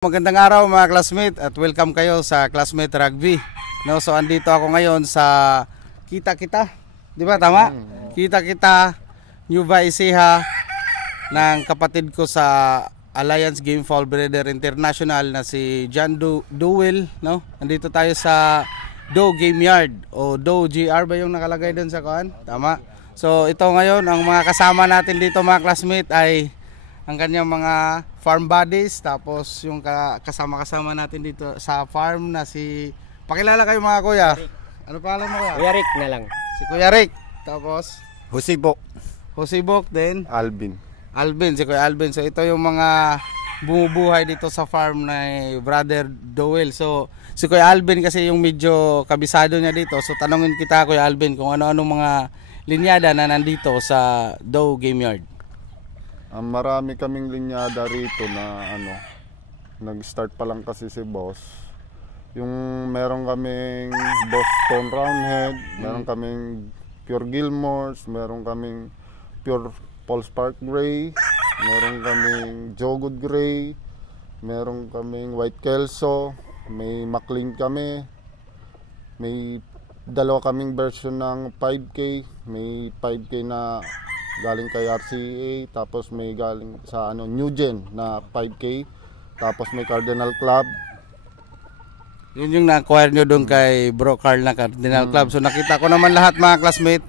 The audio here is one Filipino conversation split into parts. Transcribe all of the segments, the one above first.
Magandang araw mga classmate at welcome kayo sa Classmate Rugby. No, so andito ako ngayon sa Kita-Kita. 'Di ba tama? Kita-Kita Nueva Ecija ng kapatid ko sa Alliance Game Fowl Breeder International na si John Dowell, no? Andito tayo sa Doe Game Yard o Doe GR ba yung nakalagay doon sa kuan? Tama. So ito ngayon ang mga kasama natin dito mga classmate ay ang kanyang mga farm buddies, tapos yung kasama-kasama natin dito sa farm na si, pakilala kayo mga kuya. Ano pangalan mo kuya? Kuya Rick na lang. Si Kuya Rick. Tapos Husibok, din Alvin. Si Kuya Alvin. So ito yung mga bumubuhay dito sa farm na Brother Dowell. So si Kuya Alvin kasi yung medyo kabisado niya dito. So tanungin kita Kuya Alvin kung ano-ano mga linyada na nandito sa Doe Game Yard. Marami kaming linyada rito na nag-start pa lang kasi si boss. Yung meron kaming Boston Roundhead, meron kaming Pure Gilmores, meron kaming Pure Polespark Gray, meron kaming Jogood Gray, meron kaming White Kelso, may McLean kami, may dalawa kaming version ng 5K, may 5K na galing kay RCA, tapos may galing sa New Gen na 5K, tapos may Cardinal Club. Yun yung na-acquire nyo doon kay Bro Carl na Cardinal Club. So nakita ko naman lahat mga classmate.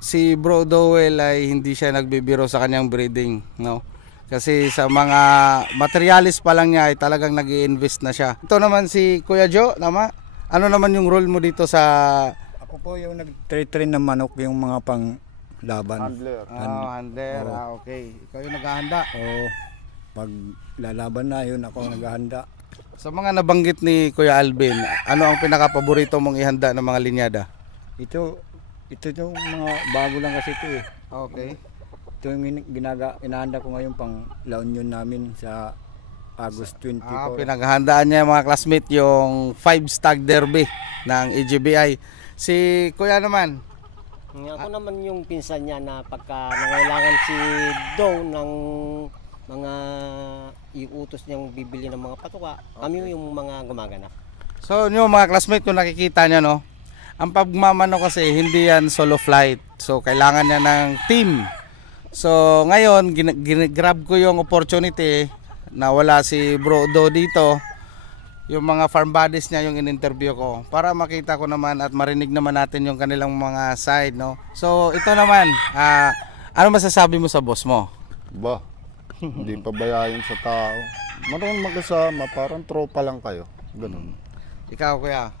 Si Bro Dowell ay hindi siya nagbibiro sa kanyang breeding, no? Kasi sa mga materialis pa lang niya ay talagang nag-i-invest na siya. Ito naman si Kuya Joe, tama? Ano naman yung role mo dito sa... Ako po yung nag-train ng manok, yung mga pang laban. Handler. Handler. Okay. Ikaw yung naghahanda. Oo. Pag lalaban na, yun ako naghahanda. Sa mga nabanggit ni Kuya Alvin, ano ang pinaka-paborito mong ihanda ng mga linyada? Ito yung mga bago lang kasi ito eh. Okay. Ito yung inahanda ko ngayon pang La Union namin sa August 24. Pinaghahandaan niya mga classmate yung 5 Stag Derby ng EGBI. Si Kuya naman. Ako naman yung pinsan niya na pagka nangailangan si Doe ng mga iutos niyang bibili ng mga patuka, kami yung mga gumaganap. So yung mga classmate kung nakikita niya, no, ang pagmamano kasi hindi yan solo flight. So kailangan niya ng team. So ngayon grab ko yung opportunity na wala si Bro Doe dito. Yung mga farm buddies niya yung in-interview ko para makita ko naman at marinig naman natin yung kanilang mga side, no. So ito naman, ano masasabi mo sa boss mo? Ba, hindi pabayayin sa tao. Marunong magkasama, parang tropa lang kayo. Ganun. Ikaw kuya?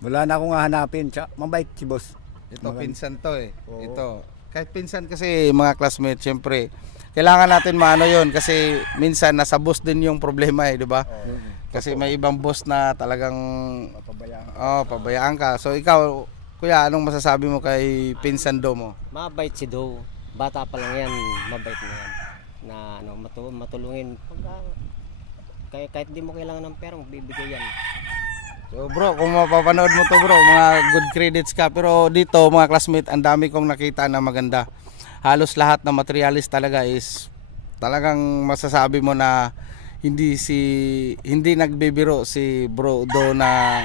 Wala na akong hahanapin. Mabait si boss. Ito pinsan to eh. Oo. Ito. Kahit pinsan kasi mga classmates, syempre kailangan natin maano yon kasi minsan nasa boss din yung problema eh, di ba? Kasi may ibang boss na talagang pabayaan ka. So ikaw, kuya, anong masasabi mo kay pinsan Doe mo? Mabait si Doe. Bata pa lang yan, mabait na yan. Na matulungin. Kahit di mo kailangan ng pera, bibigay yan. So bro, kung mapapanood mo to bro, mga good credits ka. Pero dito mga classmate, ang dami kong nakita na maganda. Halos lahat na materialis talaga is talagang masasabi mo na hindi nagbibiro si Bro Doe na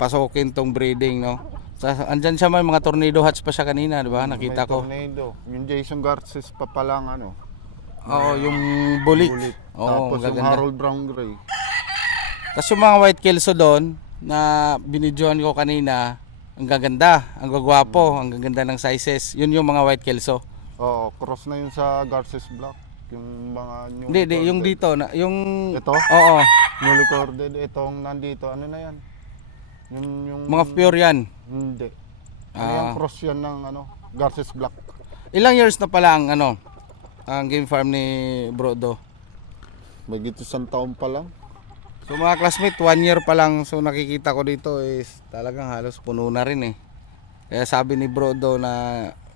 pasukin tong breeding, no. So, andyan siya, may mga tornado hatch pa siya kanina, di ba? Nakita ko. Tornado. Yung Jason Garces pa palang Oo, yung bulik. Oo, tapos yung Harold Brown Gray. Tapos yung mga white kelso doon na binidyohan ko kanina, ang gaganda, ang gagwapo, ang gaganda ng sizes. Yun yung mga white kelso. Oo, cross na yun sa Garces Black. Yung mga new Hindi, yung dito na, yung ito? Oo. New recorded, itong nandito, ano na yan? Yung Mga pure yan. Hindi. Yung cross yan ng Garces Black. Ilang years na pala ang ang game farm ni Bro Doe? May isang taon pa lang. So mga classmate, 1 year pa lang. So nakikita ko dito is talagang halos puno na rin eh. Kaya sabi ni Bro Doe na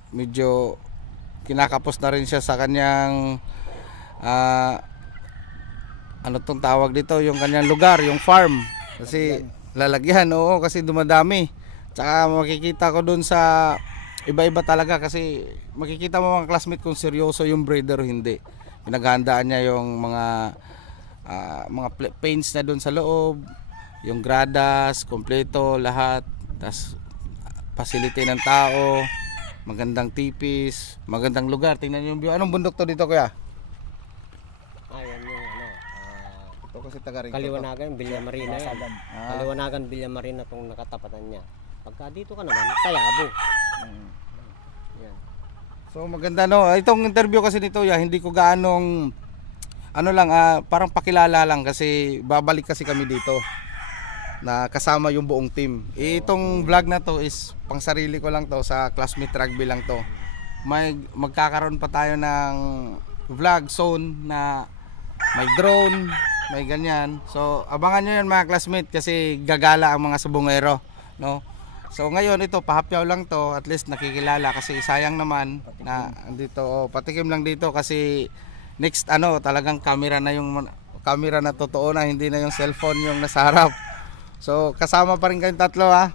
medyo kinakapos na rin siya sa kanyang ano tong tawag dito, yung kanyang lugar, yung farm. Kasi lalagyan, oo, kasi dumadami. Tsaka makikita ko dun sa iba-iba talaga kasi makikita mo mga classmate kung seryoso yung breeder o hindi. pinaghahandaan niya yung mga paints na doon sa loob, yung gradas, kompleto lahat. Tas facility ng tao, magandang tipis, magandang lugar. Tingnan niyo yung view. Anong bundok to dito, kuya? Ayan yung Ito kasi taga rin. Kaliwanagan, Villa Marina yan. Kaliwanagan, Villa Marina itong nakatapatan niya. Pagka dito ka naman, Tayabo. Yan. So maganda, no. Itong interview kasi nito, hindi ko gaanong parang pakilala lang kasi babalik kasi kami dito na kasama yung buong team. Itong vlog na to is pang sarili ko lang to, sa Classmate Rugby lang to. Magkakaroon pa tayo ng vlog zone na may drone, may ganyan. So abangan nyo yan mga classmate kasi gagala ang mga sabungero, no? So ngayon ito pahapyaw lang to, at least nakikilala kasi sayang naman na andito, patikim lang dito kasi next talagang camera na totoo na, hindi na yung cellphone yung nasa harap. So kasama pa rin kayong tatlo ha.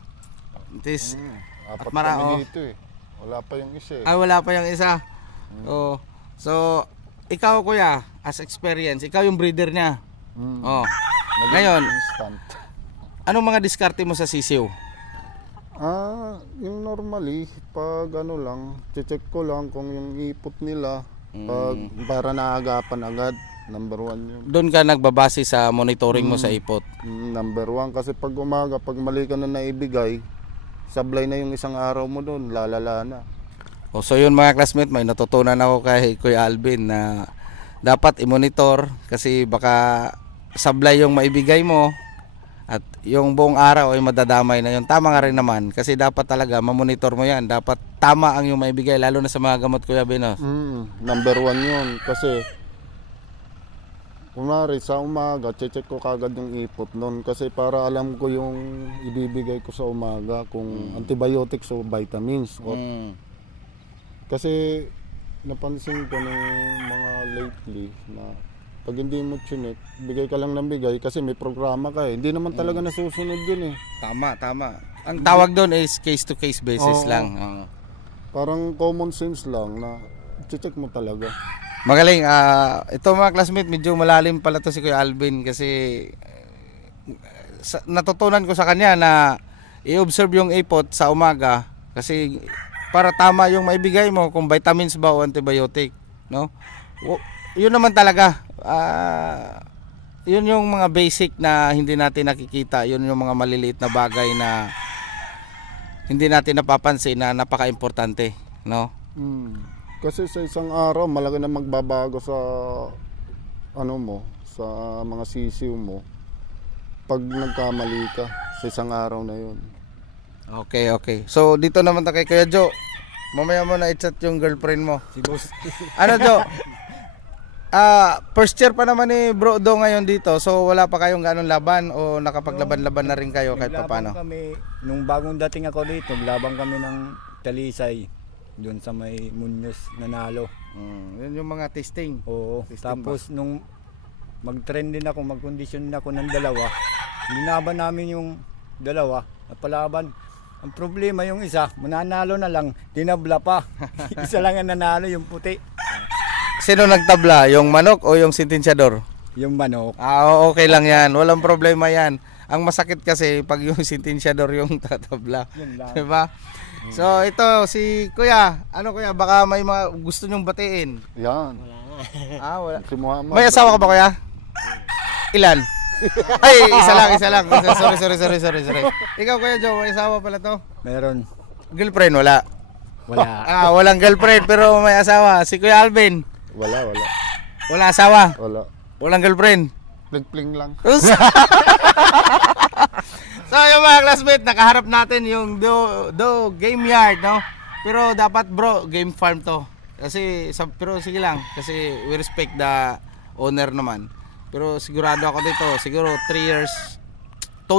Apat kami dito eh. Wala pa yung isa eh. Wala pa yung isa. So ikaw kuya, as experience, ikaw yung breeder niya. Ngayon, instant. anong mga diskarte mo sa sisiw? Yung normally, pag lang, check ko lang kung yung ipot nila, para naagapan agad, number 1 yun. Doon ka nagbabase sa monitoring mo sa ipot? Number 1, kasi pag umaga, pag mali ka na naibigay, sablay na yung isang araw mo doon, lalala na. So yun mga classmate, may natutunan ako kay Kuya Alvin na dapat i-monitor kasi baka sablay yung maibigay mo at yung buong araw ay madadamay na yun. Tama nga rin naman kasi dapat talaga mamonitor mo yan. Dapat tama ang yung maibigay lalo na sa mga gamot, Kuya Benos. Number 1 yun kasi kunwari sa umaga, check ko kagad yung ipot nun kasi para alam ko yung ibibigay ko sa umaga kung antibiotics o vitamins. Kasi napansin ko ng mga lately na pag hindi mo chinek, bigay ka lang ng bigay kasi may programa ka eh. Hindi naman talaga nasusunod yun eh. Tama. Ang tawag doon is case to case basis lang. Parang common sense lang na check mo talaga. Magaling. Ito mga classmate, medyo malalim pala to si Kuya Alvin kasi natutunan ko sa kanya na i-observe yung ipot sa umaga kasi para tama yung maibigay mo kung vitamins ba o antibiotic, no? Yun naman talaga. Yun yung mga basic na hindi natin nakikita. Yun yung mga maliliit na bagay na hindi natin napapansin na napaka-importante, no? Kasi sa isang araw malaki na magbabago sa sa mga sisiw mo pag nagkamali ka sa isang araw na yun. Okay. So dito naman tayo kay Kuya Joe. Mamaya mo na i-chat yung girlfriend mo. Si boss. Joe? First year pa naman ni Bro Do ngayon dito. So wala pa kayong ganong laban o nakapaglaban-laban na rin kayo kahit paano? Kami, nung bagong dating ako dito, naglabang kami ng Talisay. Doon sa may Muñoz, nanalo. Yun yung mga testing. Oo. Testing tapos nung mag-train din ako, mag-condition din ako ng dalawa. Linaban namin yung dalawa, napalaban. Ang problema yung isa, mananalo na lang, tinabla pa. Isa lang ang nanalo, yung puti. Sino nagtabla? Yung manok o yung sentensyador? Yung manok. Okay lang yan. Walang problema yan. Ang masakit kasi pag yung sentensyador yung tatabla. Diba? So ito si Kuya. Kuya? Baka may mga gusto nyong batiin. Yan. Wala. Wala. Si Muhammad. May asawa ka ba, Kuya? Ilan? Ay, isa lang. Sorry. Ikaw, Kuya Joe, may asawa pala to? Meron. Girlfriend, wala? Wala. Walang girlfriend pero may asawa. Si Kuya Alvin? Wala. Wala asawa? Wala. Walang girlfriend? Pling lang. So yung mga classmate, nakaharap natin yung do game yard, no? Pero dapat bro, game farm to. Pero sige lang, kasi we respect the owner naman. Pero sigurado ako dito, siguro 2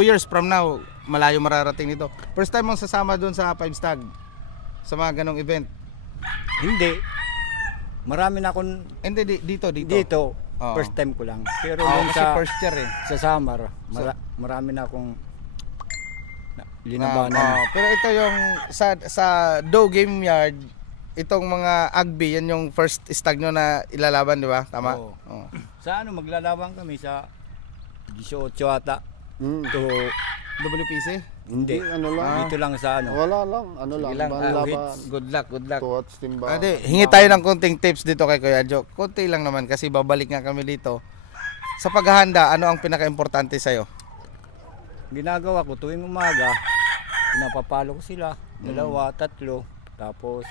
years from now, malayo mararating dito. First time mong sasama doon sa 5 Stag sa mga ganong event? Hindi. Marami na akong dito. First time ko lang. Pero kasi first year eh. Sa Samar, marami na akong linabanan. Pero ito yung sa Do Game Yard, itong mga Agbi, yan yung first stag nyo na ilalaban, di ba? Tama? Oo. Oo. Sa ano, maglalaban kami sa 18 ata. To, WPC? hindi. Ano lang? Dito lang sa ano. Wala lang. Ano lang. Sige lang. Laban. Good luck, good luck. Tuwats timba. Ade, hingi tayo ng konting tips dito kay Kuya Jo. Konti lang naman kasi babalik nga kami dito. Sa paghahanda, ano ang pinaka-importante sa'yo? Ginagawa ko tuwing umaga, pinapapalo ko sila, 2, 3, tapos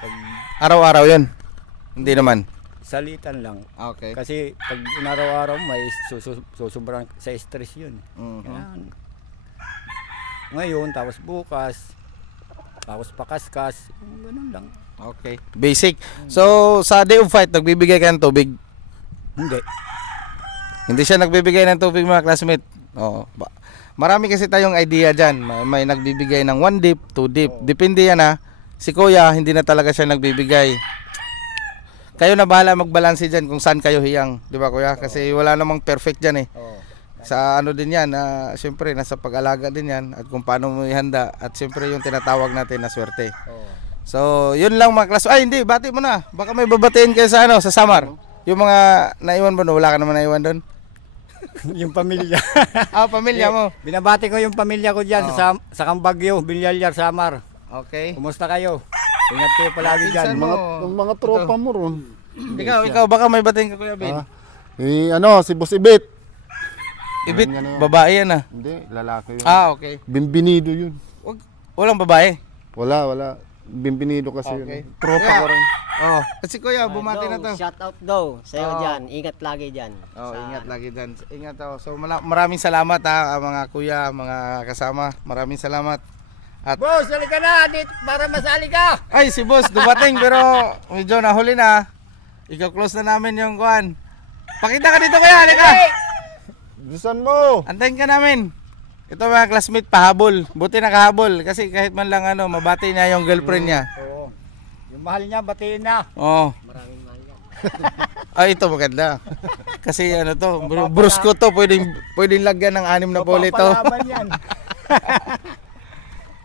pag Araw-araw yun? Hindi naman. salitan lang. Okay. Kasi pag inaraw-araw may susobrang sa stress yun. Mhm. Kailangan. Ngayon, tapos bukas, tapos pakaskas, ganun lang. Okay. Basic. So, sa day of fight, nagbibigay ka ng tubig? Hindi. Hindi siya nagbibigay ng tubig, mga classmate. Oo. Marami kasi tayong idea dyan. May nagbibigay ng 1 dip, 2 dip. Depende yan ha. Si Kuya, hindi na talaga siya nagbibigay. Kayo na bahala magbalanse dyan kung saan kayo hiyang. Di ba Kuya? Kasi wala namang perfect dyan eh. Sa ano din yan, siyempre nasa pag-alaga din yan. At kung paano mo ihanda. At siyempre yung tinatawag natin na swerte. So, yun lang mga class. Ay, hindi, bati mo na. Baka may babatiin kayo sa ano, sa Samar. Yung mga naiwan mo, wala ka naman naiwan doon. Yung pamilya. Pamilya mo. Binabati ko yung pamilya ko dyan sa Cambagyo, Bilyayar, Samar. Okay. Kumusta kayo? Ingat kayo palagi dyan. Pinsan mo. Yung mga tropa mo ron. Ikaw, baka may batiin ka Kuya Ben. Si Boss Ibit. Ibit, Yan na. babae yan ah. Hindi, lalaki yun. Okay. Bimbinido yun. Walang babae. Wala. Bimbinido kasi Okay. yun. Tropa Kaya- ko rin. Kasi Kuya, bumati na to. Shout out daw sa'yo Oo. dyan. Ingat lagi dyan. Ingat lagi dyan. Ingat ako. So maraming salamat ha, mga kuya, mga kasama. Maraming salamat. Boss, halika na dito para masali ka. Ay, si boss dumating pero medyo nahuli na. Ika-close na namin yung kuan. Pakita ka dito Kuya, halika. Bisan mo! Antayin ka namin. Ito mga classmate, pahabol. Buti nakahabol kasi kahit man lang mabati niya yung girlfriend niya. Oo. Yung mahal niya, batiin na. Oh. Maraming mahal yan. Ay, ito maganda. Kasi to, brusko to, pwedeng lagyan ng 6 na pole to. Mapapalaban yan.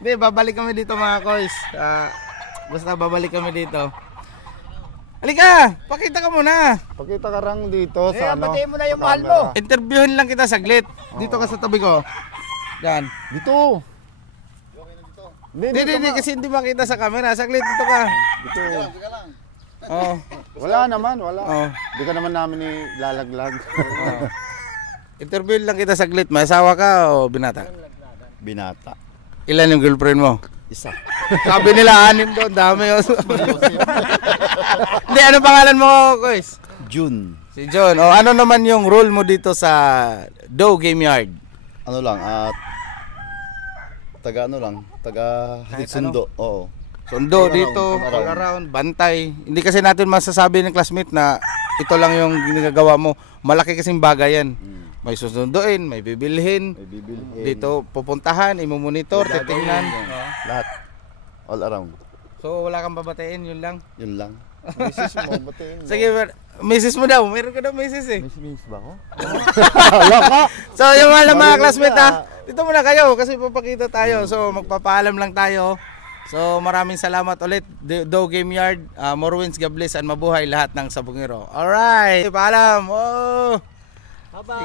Hindi, babalik kami dito mga koys. Basta babalik kami dito. Halika, pakita ka muna. Pakita ka rang dito sa ano. batiin mo na yung sa mahal camera. mo. Interviewin lang kita saglit. Dito ka sa tabi ko. Yan. Dito! Hindi, kasi hindi makita sa camera. Saglit, dito ka. Dito. Oh. Wala naman, wala. Oh. Hindi ka naman namin ilalaglag. Interviewin lang kita saglit. May asawa ka o binata? Binata. Ilan yung girlfriend mo? Isa. Sabi nila 6 doon, dami yun. Hindi, ano pangalan mo, Koys? June. Si John. O ano naman yung role mo dito sa Doe Game Yard? Ano lang, taga hatid sundo. Oo. Sundo All dito, around, all around, bantay. Hindi kasi natin masasabi ng classmate na ito lang yung ginagawa mo. Malaki kasing bagay yan. May susunduin, may bibilhin. May bibilhin. Dito pupuntahan, imomonitor, titingnan. Lahat. All around. So wala kang babatiin, yun lang. Yun lang. Misis mo, batiin mo. Sige, misis mo daw. Meron ka daw misis eh. Miss ba ako? So yung mga classmate ha, dito muna kayo kasi papakita tayo. So magpapaalam lang tayo. So maraming salamat ulit Doe Game Yard, more wins, God bless and mabuhay lahat ng Sabungero. Alright, paalam. Oh. Bye-bye.